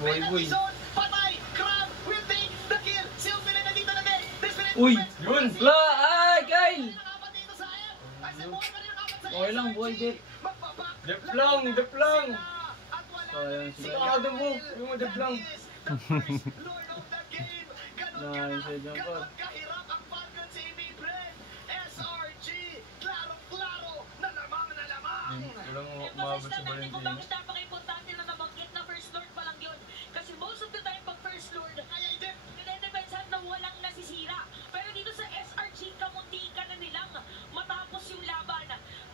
Boy. Uy! Yun! Ay, Kyle! Okay lang, boy, get. Dep lang! Sayang siya. Sakado mo! Yung mo dep lang! Nahin siya dyan pa. Walang umabot sa Valentino. Napaka-importante na nabanggit na first lord pa lang yun. Kasi most of the time pag first lord, nidedepensahan na walang nasisira. Pero dito sa SRG, kamuntikan na nilang matapos yung laban.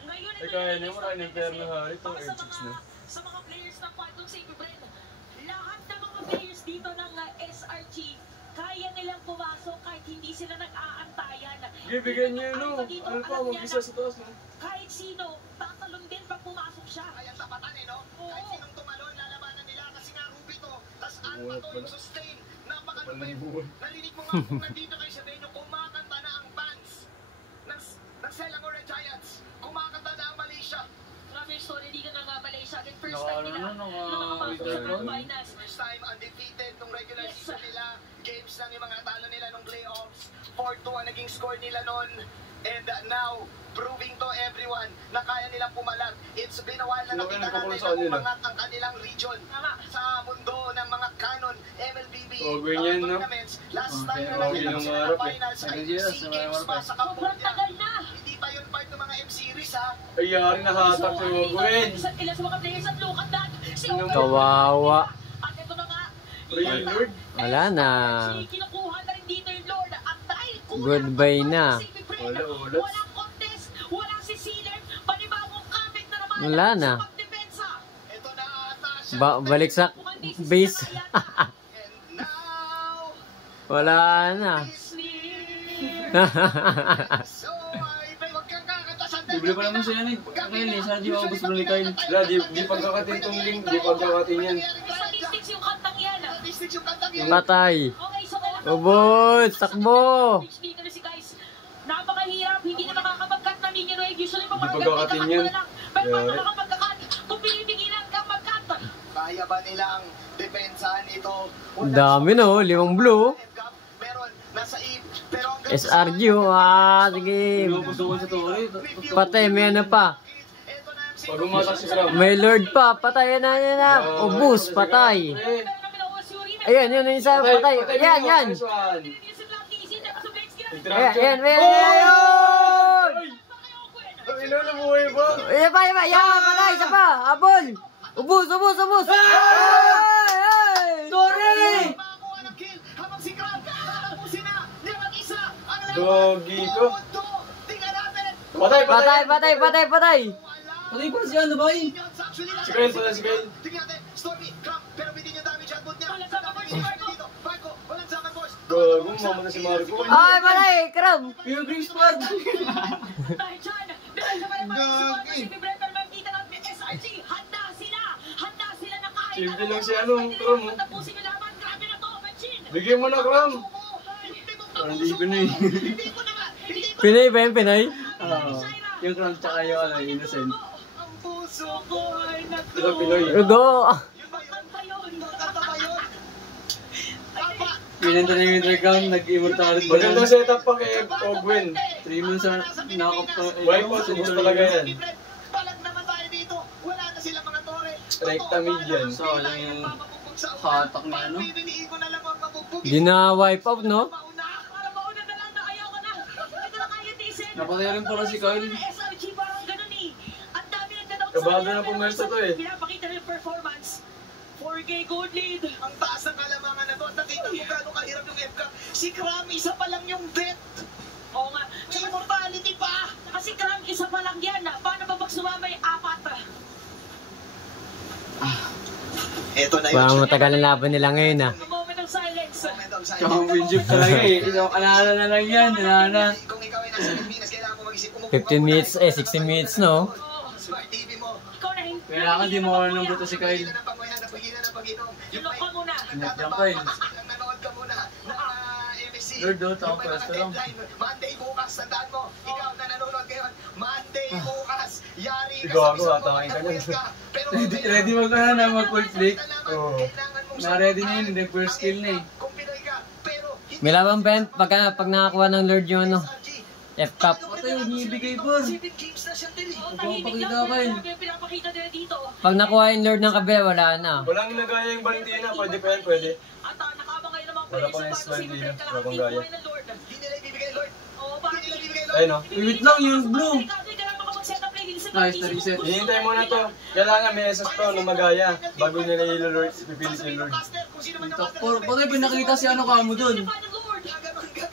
Ngayon ito Kaya niya maraming Inferno Hari itong 8-6 na. sa mga players ng Quantum Save Brain, lahat ng mga players dito ng SRG, kaya nilang pumasok kahit hindi sila nag-aantayan. Bigyan niyo yun, no? Ano pa, mag-isa sa taas, no? Kahit sino, tatalon din pag pumasok siya. Kaya tapatan no? Kahit sinong tumalon, lalabanan nila kasi nga Ruby to. Tapos Alpha to yung sustain. Napakalupit. Narinig mo nga kung nandito kayo sa venue, kumakanta na ang fans ng Selangor Giants. Kumakanta na ang Malaysia. Grabe yung story dito ng Malaysia. Again, first time nila nakapasok sa Grand Finals. First time undefeated nung regular season nila. Games lang yung mga talo nila nung playoffs. 4-2 ang naging score nila nun. And now, proving to everyone na kaya nilang pumalag. It's been a while na nakita natin na umangat ang kanilang region sa mundo ng mga canon MLBB tournaments. Last time na nakita sila ng finals ay SEA Games pa sa Cambodia. Hindi pa yun part ng mga M-Series ha. Ay, yari nahatak si Gwen. Ilan sa mga players at look at that. Kawawa. At ito na nga. Lord. Wala na. Kinukuha na rin dito yung Lord. At dahil Goodbye na. walang contest, walang sisilan, panibagong comeback na naman. Wala na. Sa pagdepensa. Ito na ata siya. Balik sa base. And now, Wala na. so ay wag kang kakanta sandali. Libre pa naman siya yan eh. Kyle, sana di maubos mo ni Kyle. Wala, di pagkakatin tong link, di pagkakatin yan. Statistics yung kantang yan. Statistics yung kantang yan. Patay. Okay, so kailangan. Ubod. Takbo. Dito na si guys. Napakahirap, hindi na makakapag-cut na ninyo. Usually, Di pagkakatin yan. Pero paano makapag-cut? Kung pinipigilan kang mag-cut. Kaya ba nilang depensahan ito? Dami no. 5 blue. Meron, nasa ip. Pero ang SRG. Sige. Pinupusukan sa Tori. Patay. May ano pa. Pag umatak si Gram. May Lord pa. Patay. Yan na. Ubus. Patay. Ayan. Yun. Yung isa. Patay. Yan. Ayan. Ang ilo na buhay ba? Yan pa. Yan. Patay. Isa pa. Abol. Ubus. Sorry! Dogi ko. Patay! Patay. Patay ko na siya, ano ba eh? Si Kyle pala, si Kyle. Tingnan natin, Stormy, Crump, pero hindi niya damage ang boot niya. Dito, Marco, walang sama boys. Gago, mama na si Marco. Ay, patay. Kram. Pilgrim Squad! Dahil dyan, dahil sa mga si Brenda makita natin SRG, handa sila na kahit Simple lang si Kram. tapusin yung laban, grabe na to, Machine! Bigyan mo na, Kram. Parang di Pinoy. Hindi ko naman, Pinay ba yan? Pinay? Yung Crown tsaka yung Innocent. ang puso ko ay Ito, Pinoy. Ugo. Yun ba yun? Kanta ba yun? Tama. Pinanta na yung intercount, nag-immortality. Magandang setup pa kay Ogwen. 3 months na nakakap na. Wipe out, ubus talaga yan. Palag naman tayo dito. Wala na sila mga tore. Rekta mid yan. So, lang yung hatak na ano. Pipiliin ko na lang ang mabugbog. Di na wipe out, no? Para mauna na lang na ayaw ko na. Ito na kaya tiisin. Napatay rin pala si Kyle. SRG parang ganun eh. Ang dami nagdadoubt sa Kabado kanila, na pero pumesto to minsan eh. Pinapakita na yung performance. 4K gold lead. Ang taas ng kalamangan na to. At nakita mo gano'ng kahirap yung FK. Si Kram, isa pa lang yung bet. Oo nga. May immortality pa. Kasi Kram, isa pa lang yan. Paano ba pag sumamay 4? Eto na Parang matagal na laban nila ngayon, ah. Moment of silence. Tsaka winship talaga eh. Isang alala na lang yan. Alala. Kung ikaw ay nasa Pilipinas, kailangan mo mag-isip. 15 minutes, 16 minutes, no? Smart TV mo. Ikaw na hindi. Kailangan di mawala ng buto si Kyle. Pagilan ng panguyan, pagilan ng pag-inom. Yung lock ka muna. Diyan Kyle. Nang nanood ka muna ng MSC. Lord, oh, Yung tama may pwesto mga lang. deadline. Monday bukas, tandaan mo. Ikaw na nanonood ngayon. Monday bukas. Yari ka Ikaw sa ako, isang atakin ka buwan niyan. ka. Pero Ready mo ka na mag-quick flick? Oo. Kailangan mo Na-ready na yun, hindi first kill na eh. Kung Pinoy ka, pero hindi May laban pa yan pag nakakuha ng Lord yung ano, F-Cup. Patay, huwag niyo ibigay, Bor. 7 games na siya din eh. Oo, Magpapakita tahimik lang, kayo. grabe yung pinapakita nila dito. Pag nakuha yung Lord ng kabila, wala na. Walang nagaya yung Valentina. Pwede pa yan, pwede. At nakabang kayo naman Wala pang sa S1 paano din, sinunod wala pang kalahati gaya. buhay ng Lord. Hindi nila ibibigay Lord. Oo, Hindi bakit? nila ibibigay Lord. Ayun o. Wait lang, yung blue. Nice, na-reset. Hinihintay muna to. Kailangan may SS Pro na magaya. Bago nila i-Lord, pipilit yung Lord. Patay, pinakita si ano ka mo dun.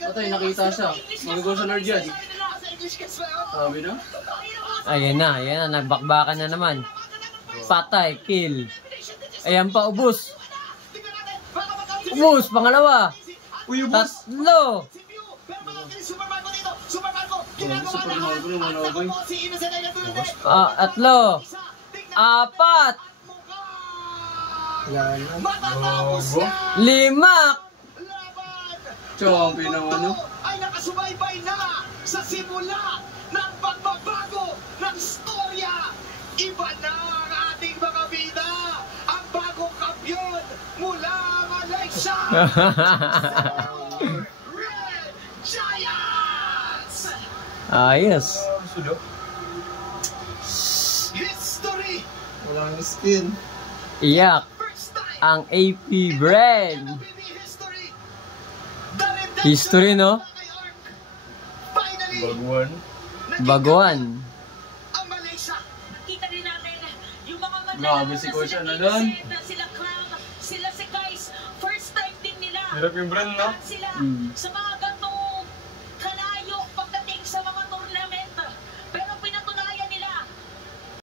Patay, nakita siya. Mag-go sa Lord yan. Sabi na. Ayan na, nagbakbakan na naman. Patay, kill. Ayan pa, ubus. Ubus, pangalawa. Uy, boss. Tatlo. Tatlo. Apat. Matatapos Bobo. na! Lima. Champion ng ano. Ay nakasubaybay na sa simula ng pagbabago ng storya. Iba na ang ating mga bida. Ang bagong kampiyon mula Malaysia. Red Giants! Ayos. Sulo. History! Walang skin. Iyak. First time! Ang AP brand. NBB history! The redemption History, no? kay Ark. Finally! Baguan. naging Baguan. ang Malaysia. Kita din natin yung mga Grabe si Coach ano dun. sila Cram, sila si Guys, first time din nila. Hirap yung brand, no? Sila Mm. sa mga